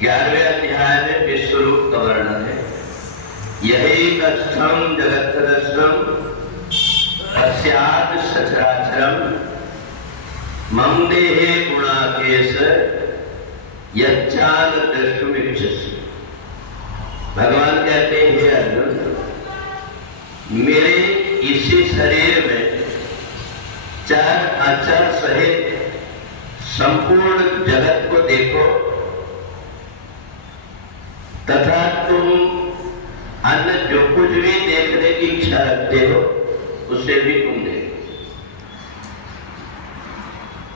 11वें अध्याय में विश्वरूप का वर्णन है। यही कष्टम जगत दर्शनम अस्याद सचराचरम मम देहे गुणाकेश यच्चाद द्रष्टुमिच्छसि। भगवान कहते हैं, हे अर्जुन, मेरे इसी शरीर में चार आचार सहित संपूर्ण जगत को देखो तथा तुम अन्य जो कुछ भी देखने की इच्छा रखते हो उसे भी तुम देखो।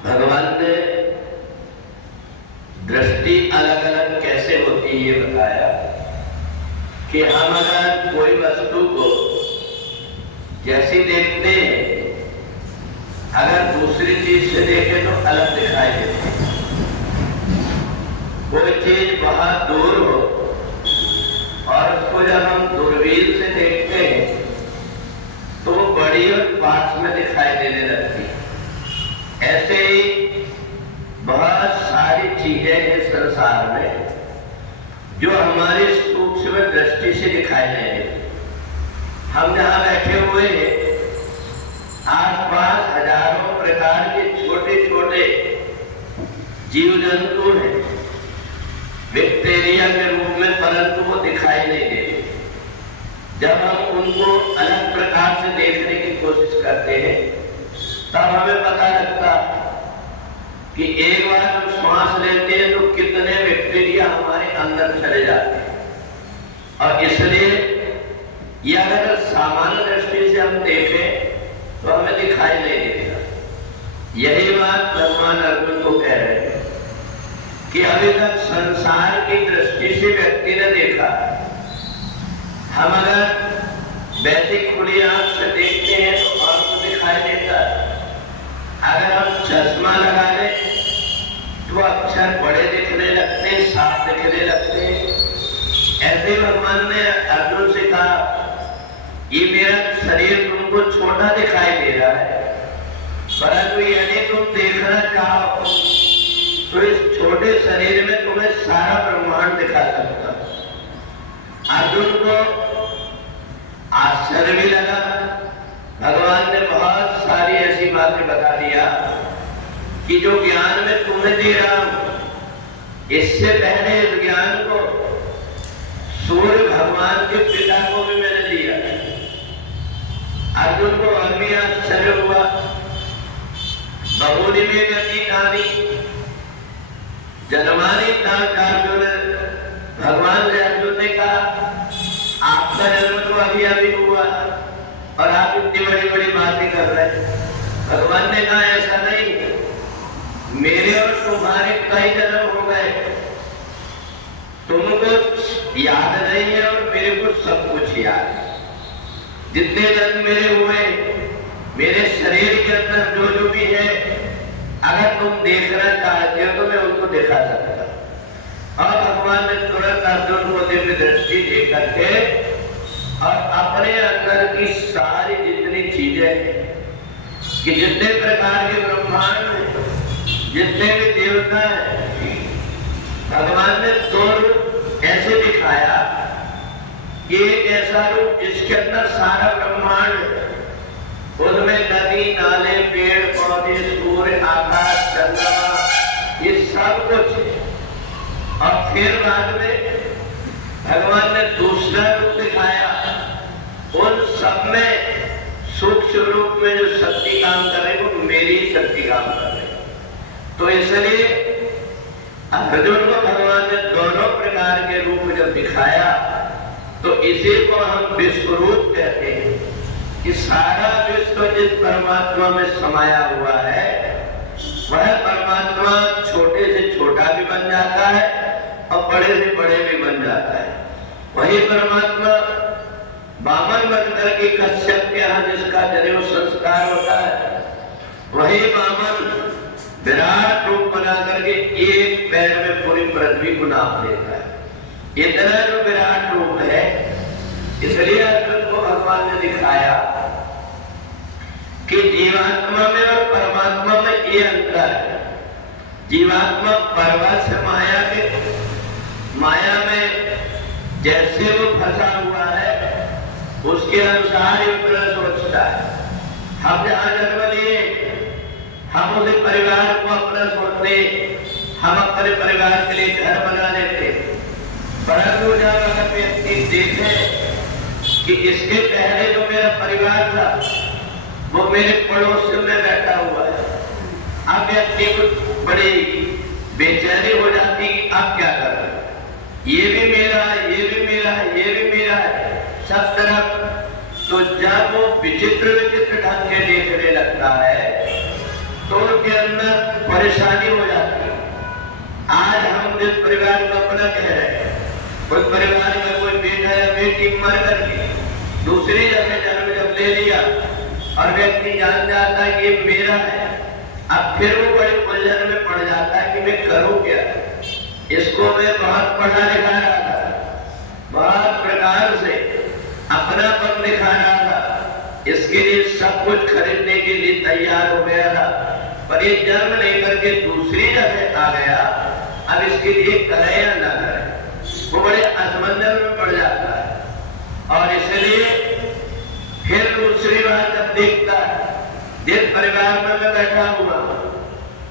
भगवान ने दृष्टि अलग अलग कैसे होती है ये बताया कि हम अगर कोई वस्तु को जैसी देखते हैं, अगर दूसरी चीज से देखें तो अलग दिखाई देती है। कोई चीज बहुत दूर हो और उसको जब हम दूरबीन से देखते हैं तो वो बड़ी और पास में दिखाई देने लगती है। ऐसे ही बहुत सारी चीजें इस संसार में जो हमारी सूक्ष्म दृष्टि से दिखाई नहीं देती। हम जहां बैठे हुए हैं, आसपास हजारों प्रकार के छोटे छोटे जीव जंतु हैं बैक्टीरिया के रूप में, परंतु वो दिखाई नहीं देते। जब हम उनको अलग प्रकार से देखने की कोशिश करते हैं तब हमें पता लगता कि एक बार हम श्वास लेते हैं तो कितने बैक्टीरिया हमारे अंदर चले जाते हैं। और इसलिए ये अगर सामान्य दृष्टि से हम देखें तो हमें दिखाई नहीं देता। यही बात भगवान अर्जुन को कह रहे हैं कि अभी तक संसार की दृष्टि से व्यक्ति ने देखा। हम अगर वैसे खुली आंख से देखते हैं तो और तो दिखाई देता है। अगर हम चश्मा लगा लें तो अक्षर बड़े दिखने लगते हैं, साफ दिखने लगते हैं। ऐसे ही भगवान ने अर्जुन से कहा, ये मेरा शरीर तुमको छोटा दिखाई दे रहा है, परंतु यदि तुम देखना चाहो तो इस छोटे शरीर में तुम्हें सारा ब्रह्मांड दिखा सकता। अर्जुन को आश्चर्य भी लगा। भगवान ने बहुत सारी ऐसी बातें बता दिया कि जो ज्ञान में तुम्हें दे रहा हूं, इससे पहले इस ज्ञान को सूर्य भगवान के पिता को भी मैंने दिया। अर्जुन को और भी आश्चर्य हुआ। बहुनी में गति कहानी जन्मानी अर्जुन, भगवान से अर्जुन ने कहा, आपका जन्म तो अभी अभी हुआ और आप इतनी बड़ी बड़ी बातें कर रहे हैं। भगवान ने कहा, ऐसा नहीं, मेरे और तुम्हारे कई जन्म हो गए, तुमको याद नहीं है और मेरे को सब कुछ याद है। जितने जन्म मेरे हुए, मेरे शरीर के अंदर जो जो भी है, अगर तुम देखना चाहते हो तो मैं उनको दिखा सकता। और भगवान ने तुरंत अर्जुन को दिव्य दृष्टि दे करके और अपने अंदर की सारी जितनी चीजें कि जितने प्रकार के ब्रह्मांड हैं, जितने भी देवता हैं, भगवान ने दो रूप ऐसे दिखाया। एक ऐसा रूप जिसके अंदर सारा ब्रह्मांड, उसमें नदी नाले पेड़ पौधे सूर्य आकाश चंद्रमा ये सब कुछ है। और फिर बाद में भगवान ने दूसरा रूप दिखाया। उन सब में सूक्ष्म रूप में जो शक्ति काम करे वो मेरी शक्ति काम करे। तो इसलिए अर्जुन को भगवान ने दोनों प्रकार के रूप जब दिखाया तो इसी को हम विश्व रूप कहते हैं कि सारा विश्व जिस परमात्मा में समाया हुआ है वह परमात्मा छोटे से छोटा भी बन जाता है और बड़े से बड़े भी बन जाता है। वही परमात्मा बामन बनकर के कश्यप के यहाँ जिसका जनेऊ संस्कार होता है, वही बामन विराट रूप बना करके एक पैर में पूरी पृथ्वी को नाप देता है। इतना जो विराट रूप है, इसलिए अर्जुन को भगवान ने दिखाया कि जीवात्मा में और परमात्मा में ये अंतर है। जीवात्मा परवश माया के जैसे वो फंसा हुआ है उसके अनुसार ही उतना सोचता है। हम जहां जन्म लिए हम उस परिवार को अपना सोचते, हम अपने परिवार के लिए घर बना लेते, परंतु जब अगर व्यक्ति देखे कि इसके पहले जो मेरा परिवार था वो मेरे पड़ोस में बैठा हुआ है, अब व्यक्ति को बड़ी बेचैनी हो जाती कि अब क्या कर, ये भी मेरा है, ये भी मेरा है, ये भी मेरा है, सब तरफ। तो जब वो विचित्र विचित्र ढंग के देखने लगता है तो उसके अंदर परेशानी हो जाती है। आज हम जिस परिवार को अपना कह रहे हैं उस परिवार में कोई बेटा या बेटी मर करके दूसरी जगह जन्म जब ले लिया और व्यक्ति जान जाता है कि ये मेरा है, अब फिर वो बड़े उलझन में पड़ जाता है कि मैं करूं क्या। इसको मैं बहुत पढ़ा लिखा रहा था, बहुत प्रकार से अपनापन दिखा रहा था, इसके लिए सब कुछ खरीदने के लिए तैयार हो गया था, पर ये जन्म लेकर के दूसरी जगह आ गया, अब इसके लिए करे या ना करे, वो बड़े असमंजस में पड़ जाता है। और इसलिए फिर दूसरी बात जब देखता है जिस परिवार में मैं बैठा हुआ,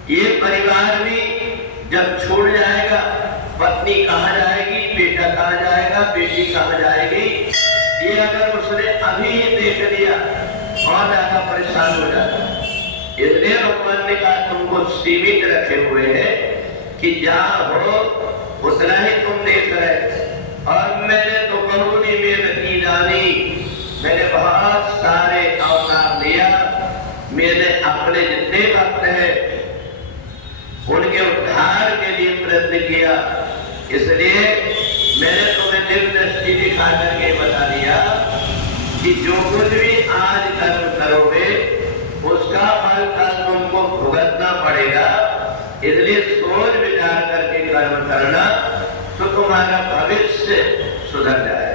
ये परिवार भी जब छोड़ जाएगा, पत्नी कहाँ जाएगी, बेटा कहाँ जाएगा, बेटी कहाँ जाएगी, ये अगर उसने अभी ही देख लिया और ज्यादा परेशान हो जाता है। इसलिए भगवान ने कहा तुमको सीमित रखे हुए हैं कि जहां हो उतना ही तुम देख रहे। और मैंने तो करोड़ी में नहीं जानी, मैंने बहुत सारे अवतार लिया, मैंने अपने जितने भक्त हैं उनके उद्धार के लिए प्रयत्न किया। इसलिए मैंने तुम्हें दिव्य दृष्टि दिखा करके बता दिया कि जो कुछ भी आज कर्म करोगे उसका फल कल तुमको भुगतना पड़ेगा। इसलिए सोच विचार करके कर्म करना तो तुम्हारा भविष्य सुधर जाएगा।